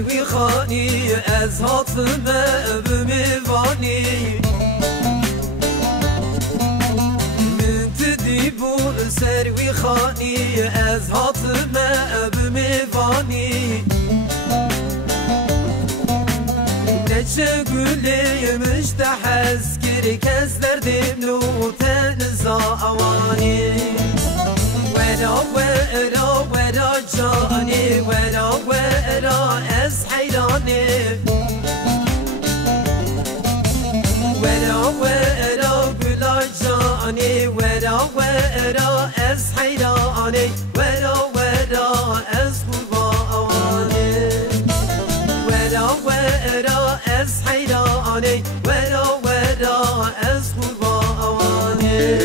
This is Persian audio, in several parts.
سروی خانی از حاطمه بمیوانی من تدیبو سروی خانی از حاطمه بمیوانی نچه گلی مشتحز کر کس دردم نو تنزا اوانی ورا ورا ورا جانی ورا ورا از حیرانی ورا ورا گلا جانی ورا ورا از حیرانی ورا ورا از قربانی ورا ورا از حیرانی ورا ورا از قربانی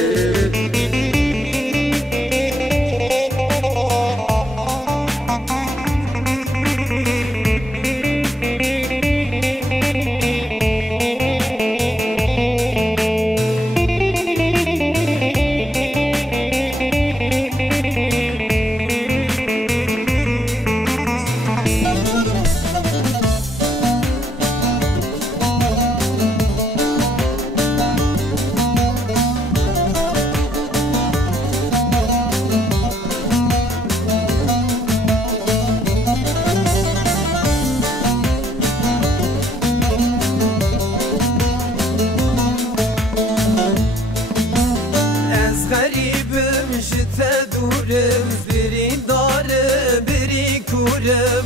برین داره بری کورم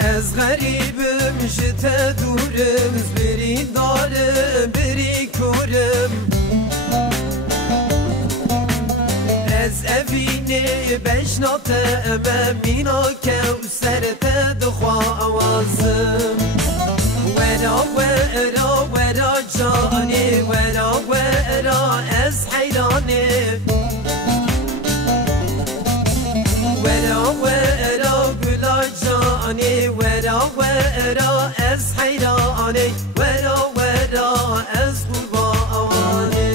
از غریبم شته دورم برین داره بری کورم از اوینه بشناتم مینا که سرت دخوا آوازم ورا ورا ورا جانی ورا ورا از حیرانی ورا ورا گلا جانی ورا ورا از حیرانی ورا ورا از قربانی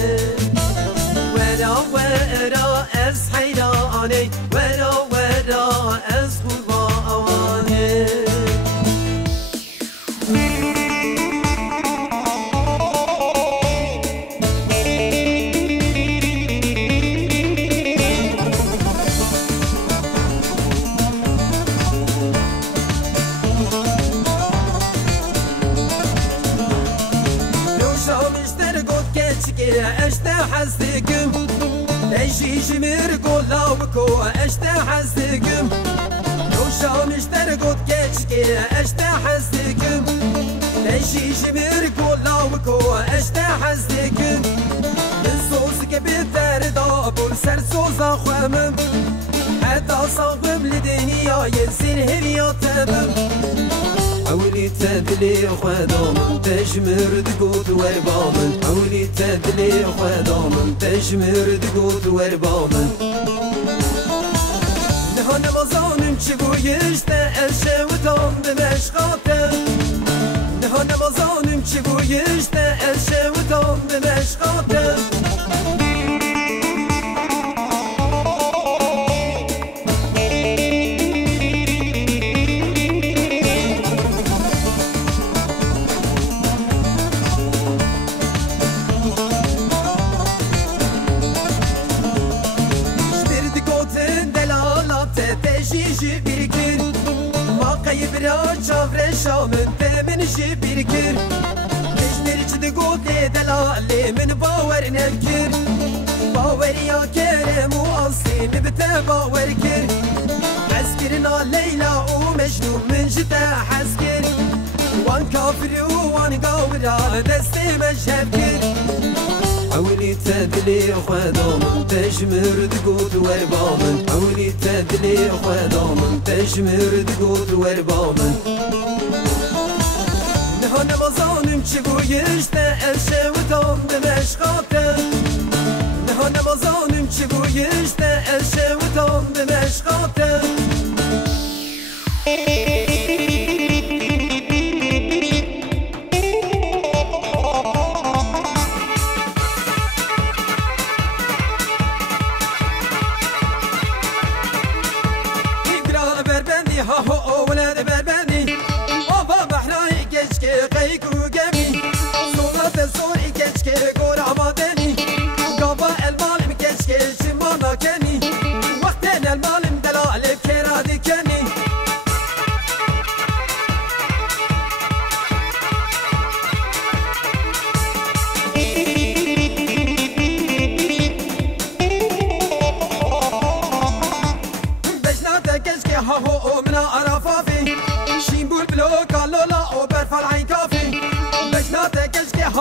ورا ورا از حیرانی ورا ورا از قربانی اشته حزدكم ايشي جمير قولا وكو اشته حزدكم روشا مشتر قد كيشكي اشته حزدكم ايشي جمير قولا وكو اشته حزدكم الصوصك بالدار دابول سر صوصا خوامم حتى صاغم لدنيا ينسين هريا تمام حولي تدلي خدام تشمر دقود وربامن حولي تدلي خدام تشمر دقود وربامن نهان مزانم چه بویشته ارشه و تام بمشقاته نهان مزانم چه بویشته ارشه و تام بمشقاته برا چاور شامن تمن شي بيركر مجنر جد قوت دلالي من باور نكر باور يا كرم واصلي ببتا باور كر عسكرنا ليلى ومجنون من جتا حسكر وان كافر وان قاورا دستي مشهب كر حولي تدلي خدام تشمر دقود وربامن حولي تدلي خدام تشمر دقود وربامن نهان مزانم چه بویشته ارشه و تام بمشقاته نهان مزانم چه بویشته ارشه و تام بمشقاته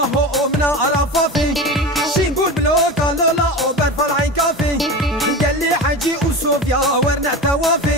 هو من عرفافي شنقول بلوكا لولا وبرفع العين كافي قال لي حجي وصوفيا ورنا توافي